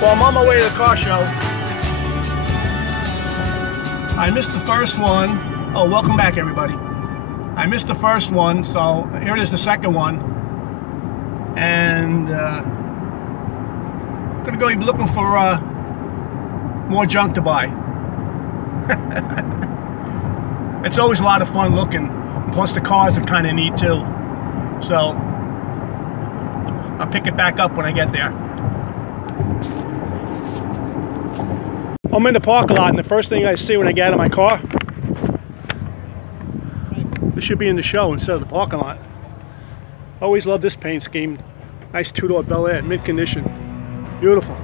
Well, I'm on my way to the car show. I missed the first one. Oh, welcome back, everybody. I missed the first one, so here it is, the second one. And I'm gonna go looking for more junk to buy. It's always a lot of fun looking. Plus the cars are kind of neat too. So I'll pick it back up when I get there. I'm in the parking lot, and the first thing I see when I get out of my car, this should be in the show instead of the parking lot. Always love this paint scheme. Nice two-door Bel Air, mid condition. Beautiful.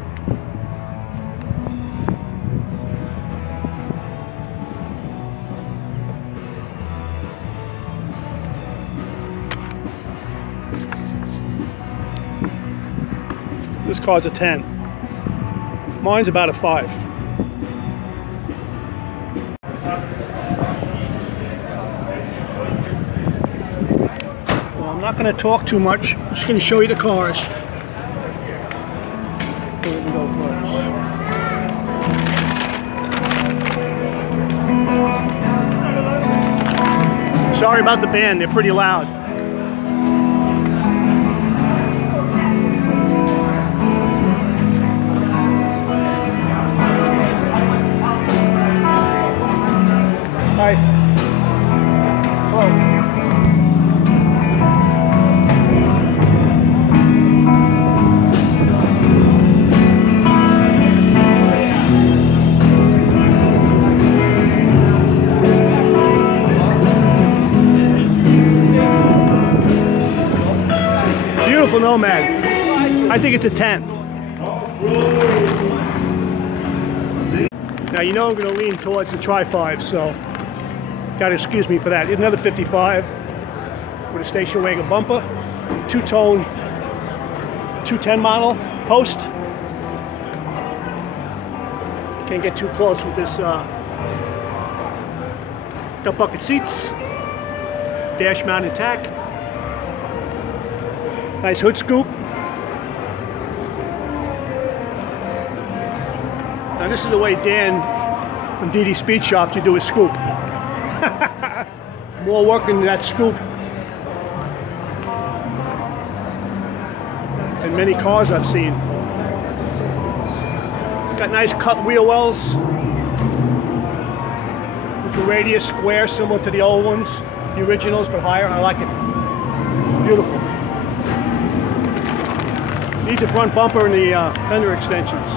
This car's a 10. Mine's about a 5. Well, I'm not going to talk too much. I'm just going to show you the cars. Where we go first. Sorry about the band, they're pretty loud. Hi. Hello. Beautiful Nomad. I think it's a 10. Now you know I'm going to lean towards the Tri-Fives, so gotta excuse me for that. Another 55 with a station wagon bumper, two-tone 210 model post. Can't get too close with this. Got bucket seats, dash mount intact, nice hood scoop. Now this is the way Dan from DD Speed Shop to do his scoop. More work in that scoop than many cars I've seen. Got nice cut wheel wells with the radius square similar to the old ones, the originals, but higher. I like it. Beautiful. Needs a front bumper and the fender extensions.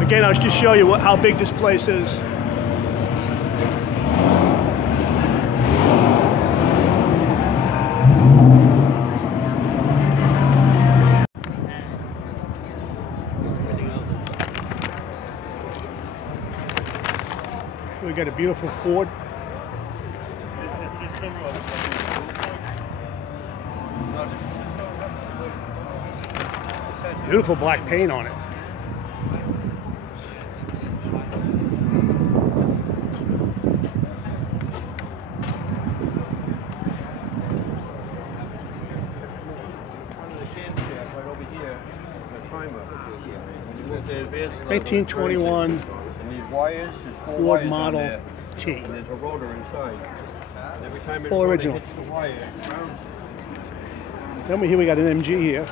Again, I was just showing you how big this place is. We got a beautiful Ford. Beautiful black paint on it. It's 1921 Ford Model T. And there's a rotor inside. Every time Full original. hits the wire, Then we got an MG here.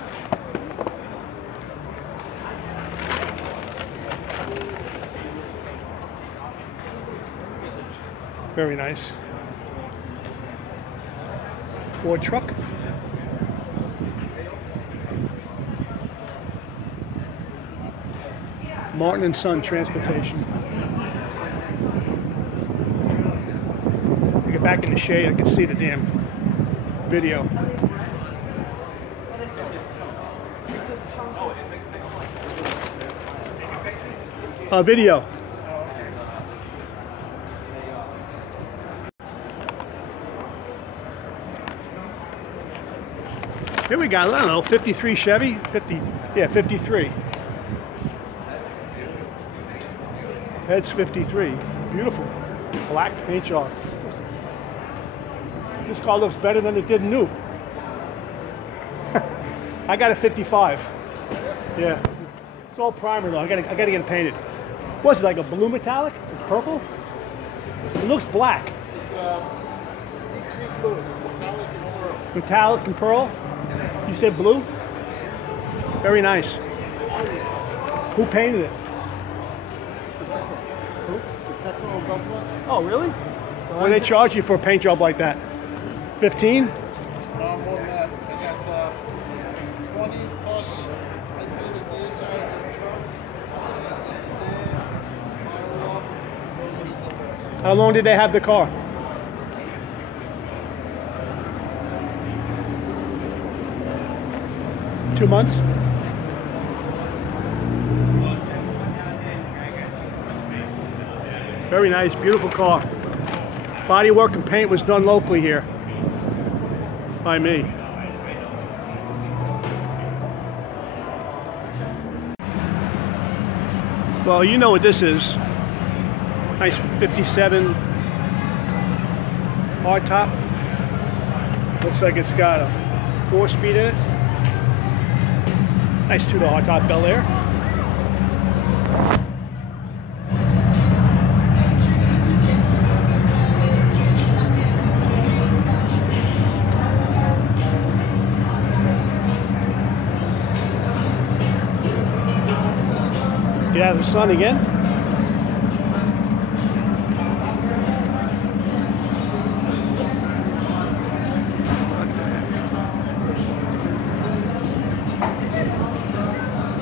Very nice. Ford truck. Martin and Son Transportation. I get back in the shade, I can see the damn video. Video. Here we got, I don't know, 53 Chevy? 53. Heads 53. Beautiful. Black paint job. This car looks better than it did new. I got a 55. Yeah. It's all primer though. I gotta get it painted. What's it, like a blue metallic? It's purple? It looks black. Deep blue. Metallic and pearl. Metallic and pearl? You said blue? Very nice. Who painted it? Oh, really? What do they charge you for a paint job like that? 15? No, more than that. I got 20 plus. I painted the inside of the truck. How long did they have the car? Two months? Very nice, beautiful car. Body work and paint was done locally here by me. Well, you know what this is. Nice 57 hardtop. Looks like it's got a 4-speed in it. Nice 2-door hardtop Bel Air. Get out of the sun again.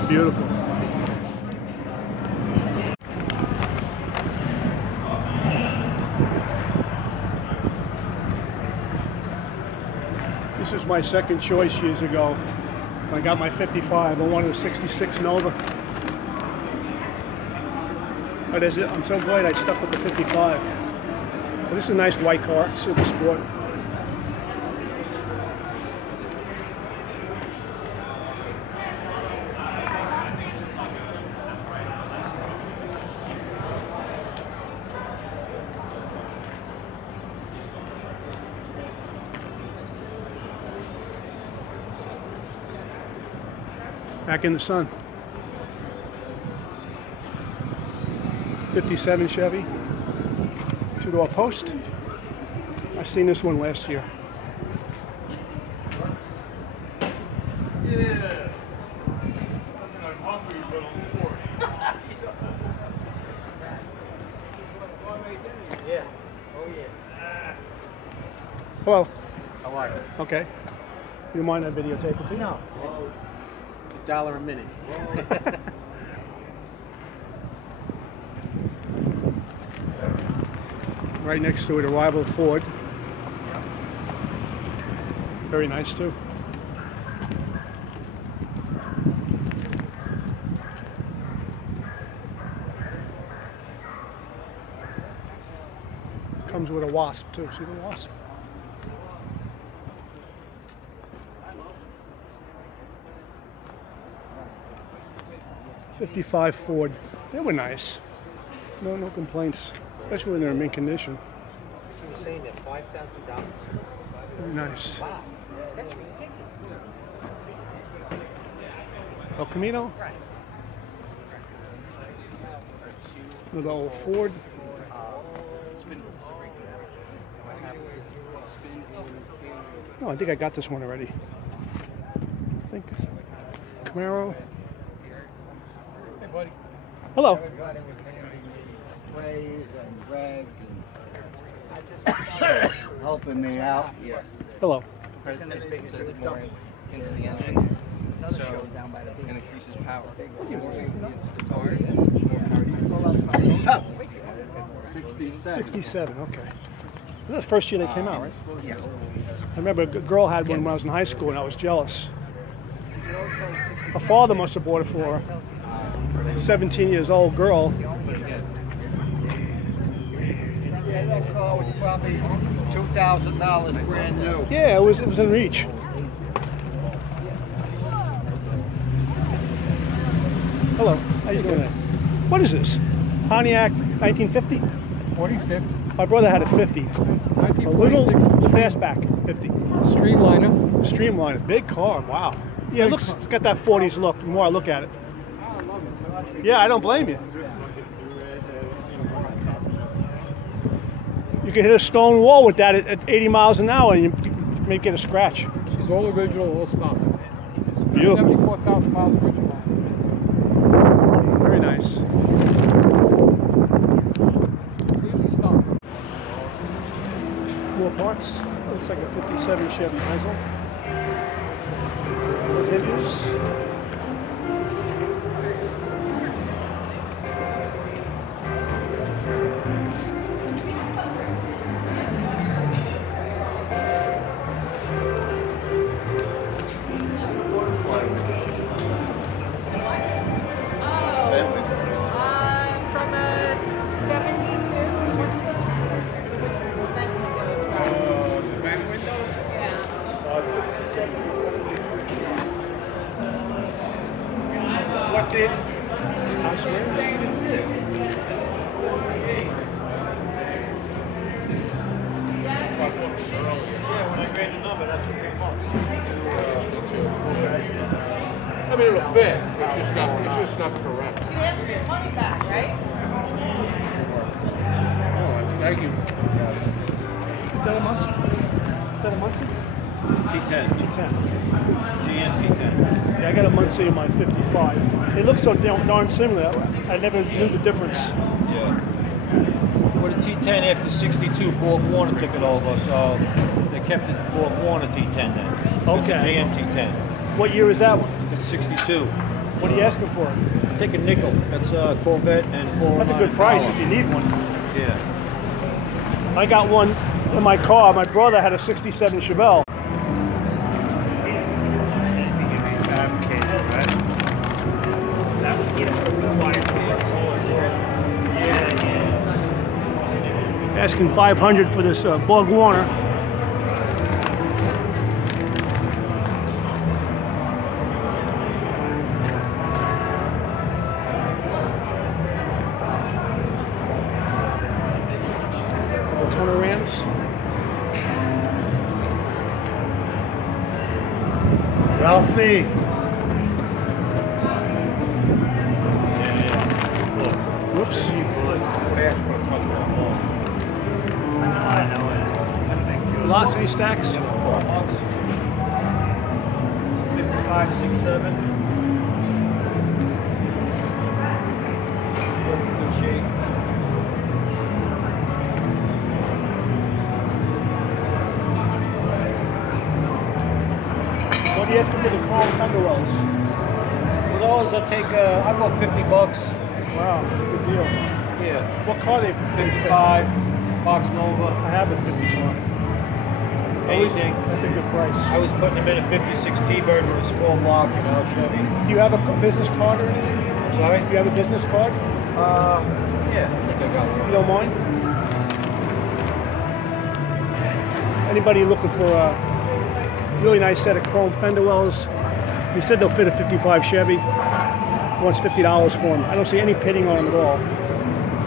Beautiful. This is my second choice years ago. I got my 55. I wanted a 66 Nova. But I'm so glad I stuck with the 55. But this is a nice white car, super sport. Back in the sun. 57 Chevy, 2-door post. I seen this one last year. Yeah. I'm hungry, but I'm bored. Yeah. Oh yeah. Hello. How are you? Okay. You mind I videotape it too? No. $1 a minute. Right next to it, a rival Ford. Very nice too. Comes with a wasp too. See the wasp? '55 Ford. They were nice. No complaints. Especially when they're in mint condition. You were saying that $5,000? Very nice. Wow, that's ridiculous. El Camino. Right. Another old Ford. No, I think I got this one already. I think. Camaro. Hey, buddy. Hello. Ways and Greg and helping me out. Yeah. Hello. This big says it more into the engine, so it increases power. The torque, more power. 67. 67, okay. This is the first year they came out, right? Yeah. I remember a girl had one when I was in high school and I was jealous. Her father must have bought it for her. 17 years old girl. Yeah, that car was probably $2,000 brand new. Yeah, it was in reach. Hello. How you doing? What is this? Pontiac 1950. 46. My brother had a 50. A little 1946. fastback 50. Streamliner. Streamline, big car. Wow. Yeah, it looks, it's got that 40s look. The more I look at it. Yeah, I don't blame you. You can hit a stone wall with that at 80 miles an hour, and you may get a scratch. She's all original, all stock. Beautiful. 74,000 miles original. Very nice. Completely stock. More parts. Looks like a 57 Chevy Bezel. With hinges. From a 72. What's it? House where? I mean, it'll fit. It's just not correct. She asked for your money back, right? Oh, thank you. Is that a Muncie? Is that a Muncie? T10. T10. GM T10. Yeah, I got a Muncie in my 55. It looks so darn similar. I never knew the difference. Yeah. With a T10 after 62, Borg Warner took it over, so they kept it Borg Warner T10 then. Okay. It's a GM T10. What year is that one? It's 62. What are you asking for? Take a nickel. That's a Corvette and 4. That's a good price if you need one. Yeah. I got one in my car. My brother had a 67 Chevelle. Asking 500 for this Borg Warner. Turner Rams. Ralphie. Whoops. Velocity stacks. 55, 67. Good shape. What do you ask for the chrome fender wells? For those, I take, I bought $50. Wow, good deal. Yeah. What car they? 55, Box Nova, I have a 55. anything. That's a good price. I was putting them in a 56 T-Bird with a small block, you know, Chevy. Do you have a business card or anything? I'm sorry? Do you have a business card? Yeah, I think I got If you one. don't mind? Anybody looking for a really nice set of chrome fender wells? He said they'll fit a 55 Chevy. Wants $50 for them. I don't see any pitting on them at all.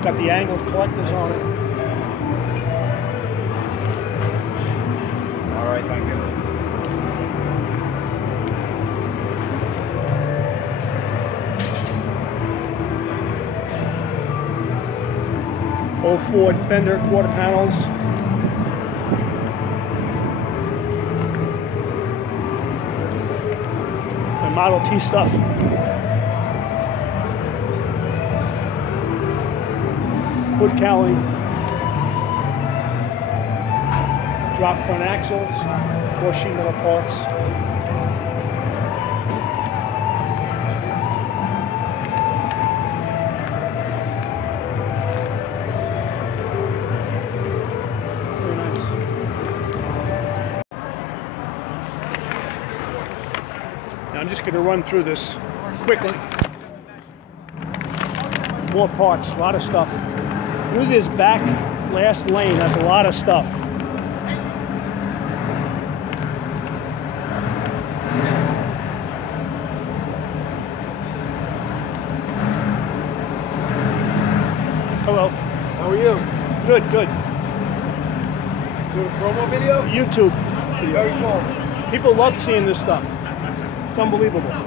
Got the angled collectors on it. All right, thank you. Old Ford fender quarter panels. And Model T stuff. Wood cowling. Drop front axles. More sheet metal parts. Very nice. Now I'm just going to run through this quickly. More parts, a lot of stuff. Look at this back last lane, has a lot of stuff. Hello. How are you? Good, good. Doing a promo video? YouTube. Very cool. People love seeing this stuff. It's unbelievable. Tell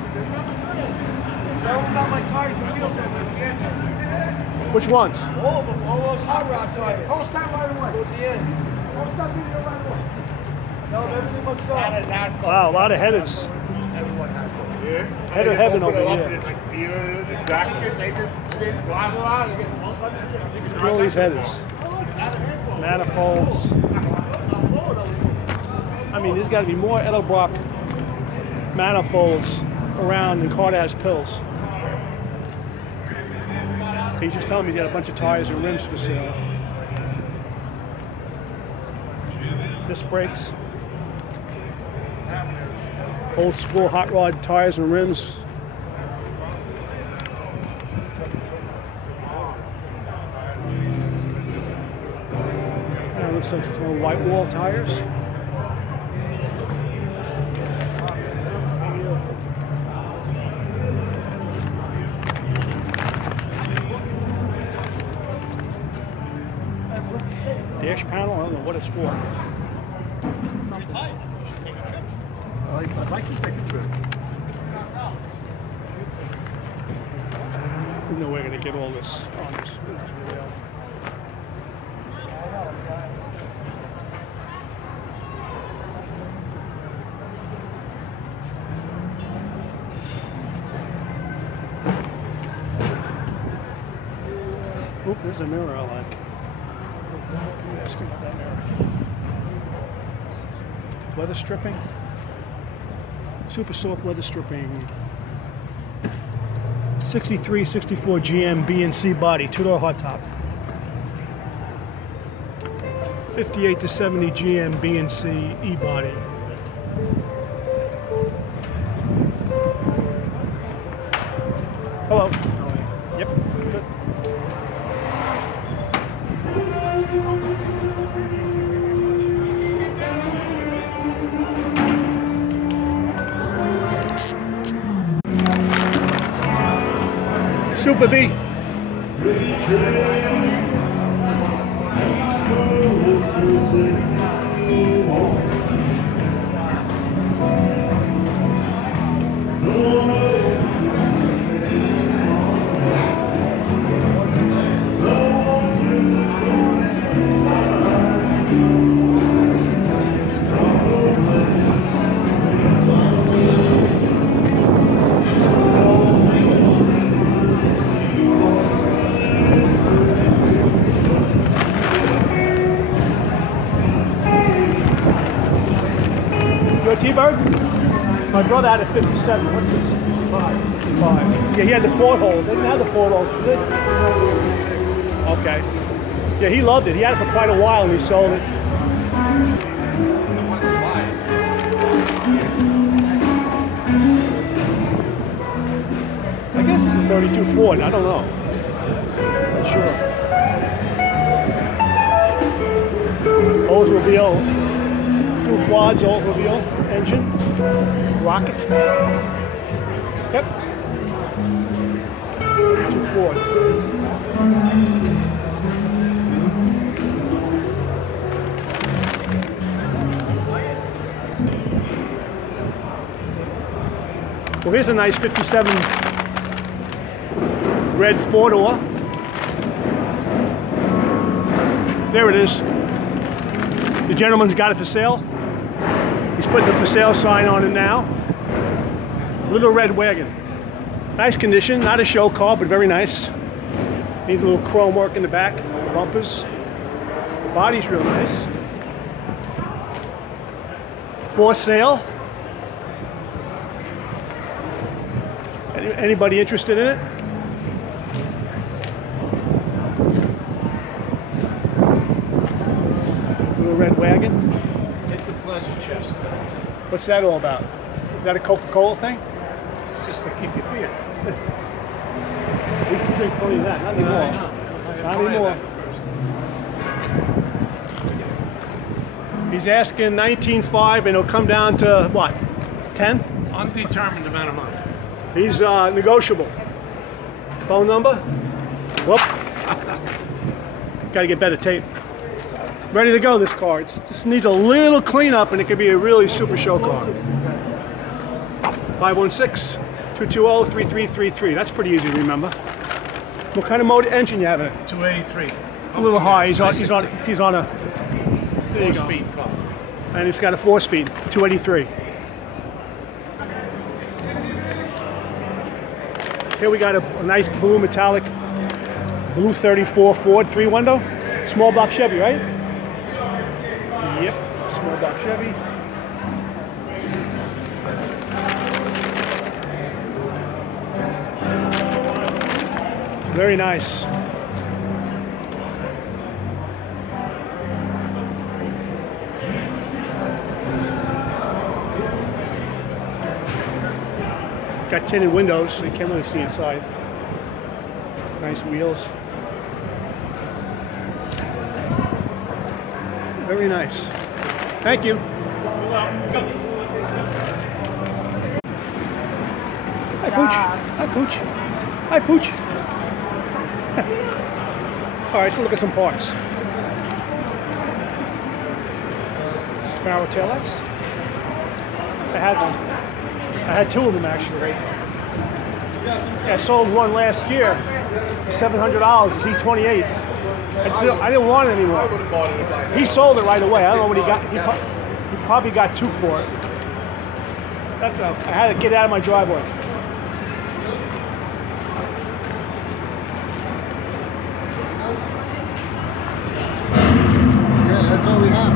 them about my tires and wheels at the end. Which ones? All of them, all those hot rod tires. Oh, stop right away. Towards the end. Oh, stop video right away. No, everything must stop. Wow, a lot of headers. Everyone has them. Yeah. Header heaven over here. It's like beer, the jacket, they just drive around and get all kinds of shit. Look at all these headers. Manifolds. I mean, there's got to be more Edelbrock manifolds around than Carter has pills. He just told me he's got a bunch of tires and rims for sale. Disc brakes. Old school hot rod tires and rims. That looks like some white wall tires. Dash panel, I don't know what it's for. I'd like to take a trip. You know we're going to get all this on this video. Oop, there's a mirror I like. Ask him about that mirror. Weather stripping. Super soft weather stripping. 63, 64 GM B and C body, two-door hardtop. 58 to 70 GM B and C E body. Hello. Yep. Good. Super V. T-Bird? My brother had a 57. What's this? 55. Yeah, he had the porthole. They didn't have the portholes, did they? Okay. Yeah, he loved it. He had it for quite a while and he sold it. I guess it's a 32 Ford. I don't know. Not sure. Oldsmobile. Two quads, Oldsmobile engine, rocket. Yep. 32 Ford. Well, here's a nice 57 red four-door. There it is. The gentleman's got it for sale. He's putting the for sale sign on it now. Little red wagon. Nice condition, not a show car, but very nice. Needs a little chrome work in the back, the bumpers. The body's real nice. For sale. Anybody interested in it? Little red wagon. Hit the pleasure chest. What's that all about? Is that a Coca-Cola thing? It's just to keep you beer. We used to drink plenty of that, not anymore. Not anymore. He's asking 19.5 and it'll come down to what? 10? Undetermined amount of money. He's negotiable. Phone number? Whoop. Gotta get better tape. Ready to go, this car. It just needs a little cleanup and it could be a really super show car. 516-220-3333. That's pretty easy to remember. What kind of motor engine you have in it? 283. A little high. He's on a there you go. Four-speed car. And it's got a 4-speed, 283. Here we got a nice blue metallic, blue 34 Ford 3-window, small block Chevy, right? Yep, small block Chevy. Very nice. Got tinted windows, so you can't really see inside. Nice wheels. Very nice. Thank you. Hi, Pooch. Hi, Pooch. Hi, Pooch. All right, so look at some parts. Power taillights. I had one. I had 2 of them actually. Yeah, I sold one last year, $700. It's E28. I didn't want it anymore. He sold it right away. I don't know what he got. He probably got 2 for it. That's all. I had to get out of my driveway. Yeah, that's all we have.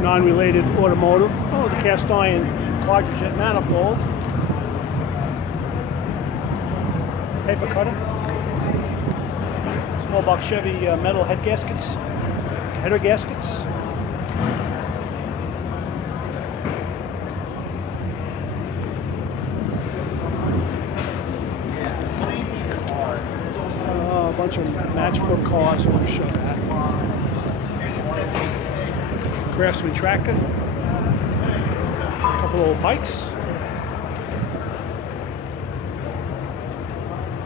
Non-related automotive. Oh, the cast iron quadrijet manifold. Paper cutter. Small box Chevy metal head gaskets. Header gaskets. A bunch of matchbook cars. I want to show that. Craftsman tractor, a couple old bikes,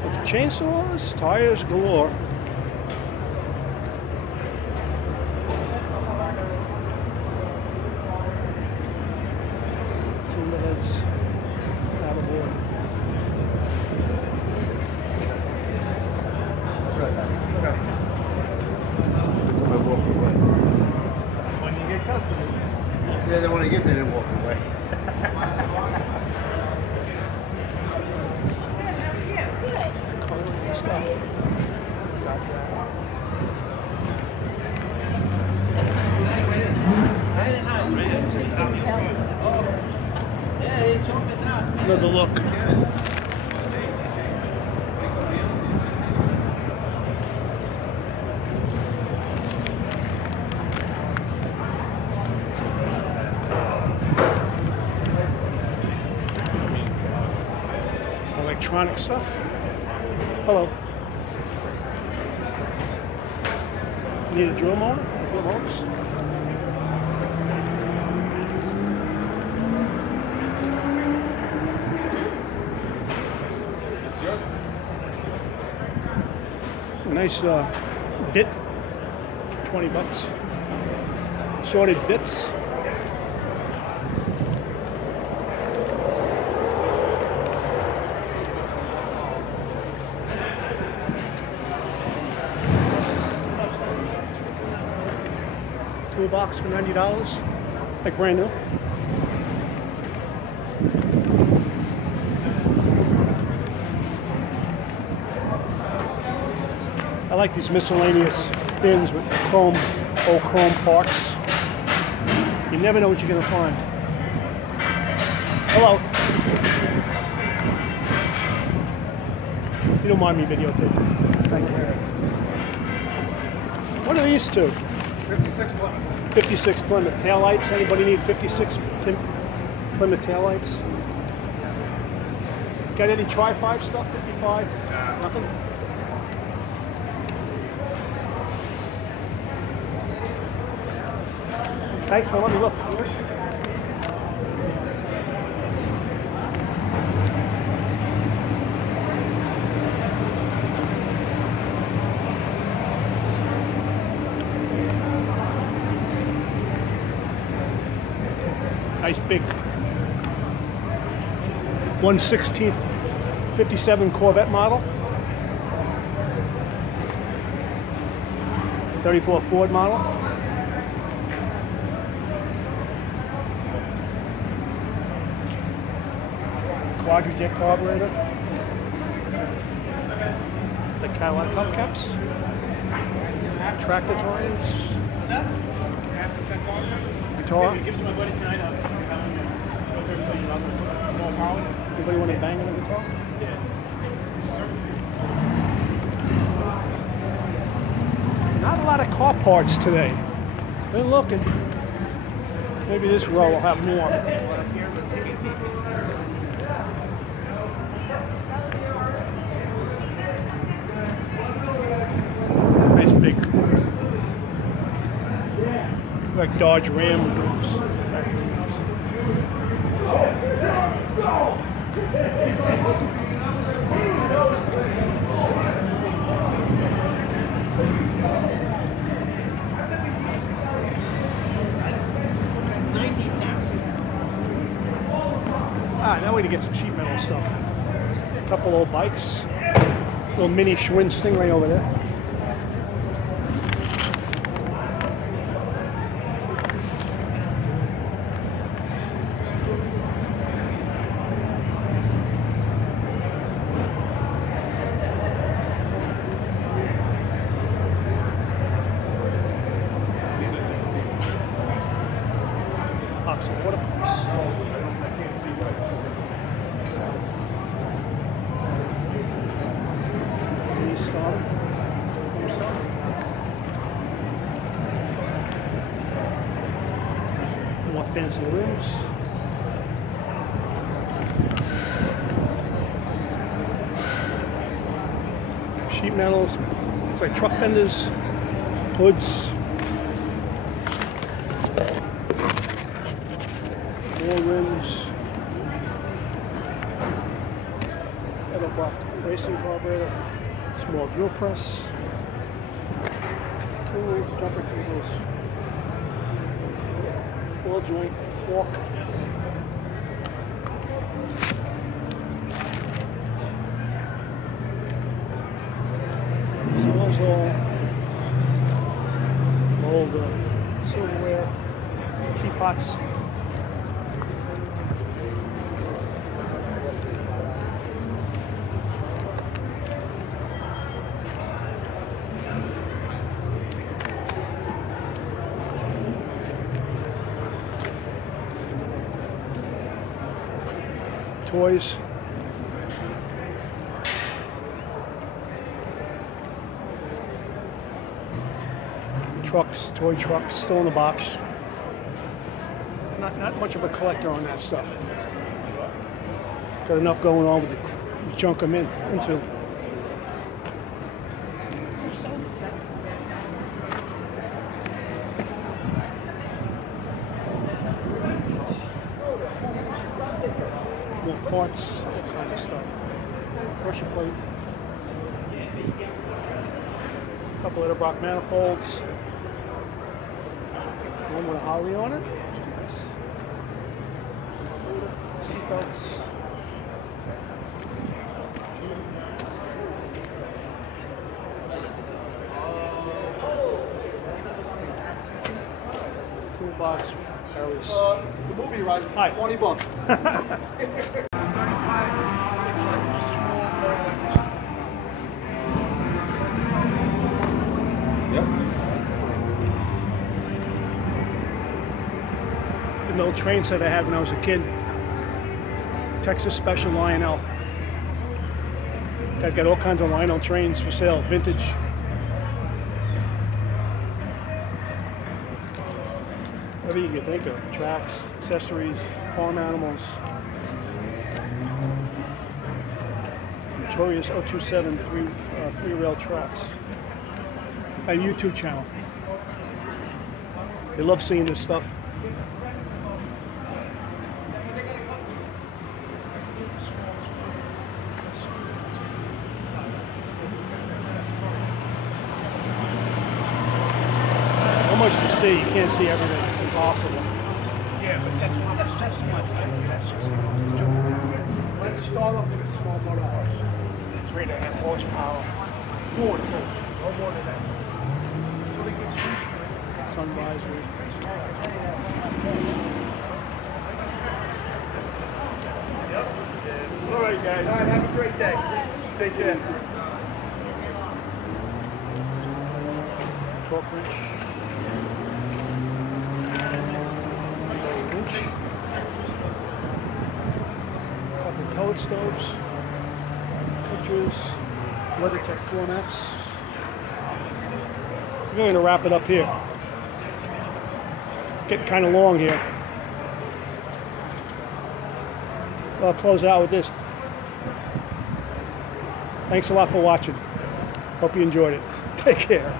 bunch of chainsaws, tires galore. Timber heads out of order. Yeah, they want to get there and walk away. Another look. Electronic stuff. Hello. Need a drill motor? Drill motors? A nice bit, 20 bucks. Sorted bits. Toolbox for $90, like brand new. I like these miscellaneous bins with chrome, old chrome parts. You never know what you're gonna find. Hello. You don't mind me videotaping. Thank you. What are these two? 56 Plymouth. 56 Plymouth taillights. Anybody need 56 Plymouth taillights? Got any Tri-Fives stuff? 55? Nothing? Thanks for letting me look. Nice big 1/16 57 Corvette model. 34 Ford model. Quadri-jet carburetor. The Cadillac hubcaps. Tractor tires. Guitar. Anybody want to bang on the guitar? Not a lot of car parts today. Been looking. Maybe this row will have more. Nice big, like Dodge Ram rooms. Now we need to get some sheet metal stuff. A couple old bikes. Little mini Schwinn Stingray over there. Box of water pumps. More fancy rims. Sheet metals. It's like truck fenders, hoods. More rims. Metal block racing carburetor. Small drill press. Tools, jumper cables. Ball joint, fork. So those all old silverware, teapots. Toys. Trucks, toy trucks, still in the box. Not much of a collector on that stuff. Got enough going on with the junk I'm into. More parts, all kinds of stuff. Pressure plate. Couple of Brock manifolds. One with a Holly on it. Seatbelts. Toolbox. The movie rights, Hi. $20. An old train set I had when I was a kid. Texas Special Lionel. Guys got all kinds of Lionel trains for sale, vintage. Whatever you can think of. Tracks, accessories, farm animals. Notorious 027 three-rail tracks. My YouTube channel. They love seeing this stuff. So much to see, you can't see everything, it's impossible. Yeah, but that's too much. That's just let's start off with a small motor horse. 3.5 horsepower. More, no more than that. Sunvisor. All right, guys. All right, have a great day. Take care. Torque wrench. Couple pellet stoves. Pictures. WeatherTech formats. We're going to wrap it up here. Getting kind of long here. I'll close it out with this. Thanks a lot for watching. Hope you enjoyed it. Take care.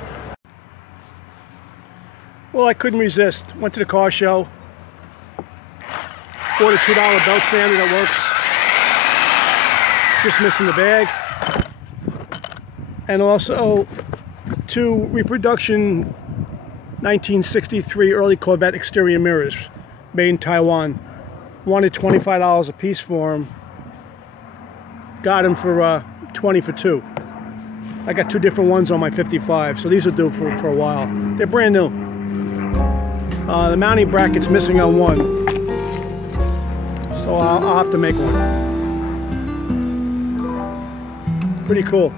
Well, I couldn't resist. Went to the car show. Bought a $2 belt sander that works. Just missing the bag. And also 2 reproduction 1963 early Corvette exterior mirrors made in Taiwan. Wanted $25 a piece for them. Got them for 20 for 2. I got 2 different ones on my 55, so these will do for a while. They're brand new. The mounting bracket's missing on one, so I'll have to make one. Pretty cool.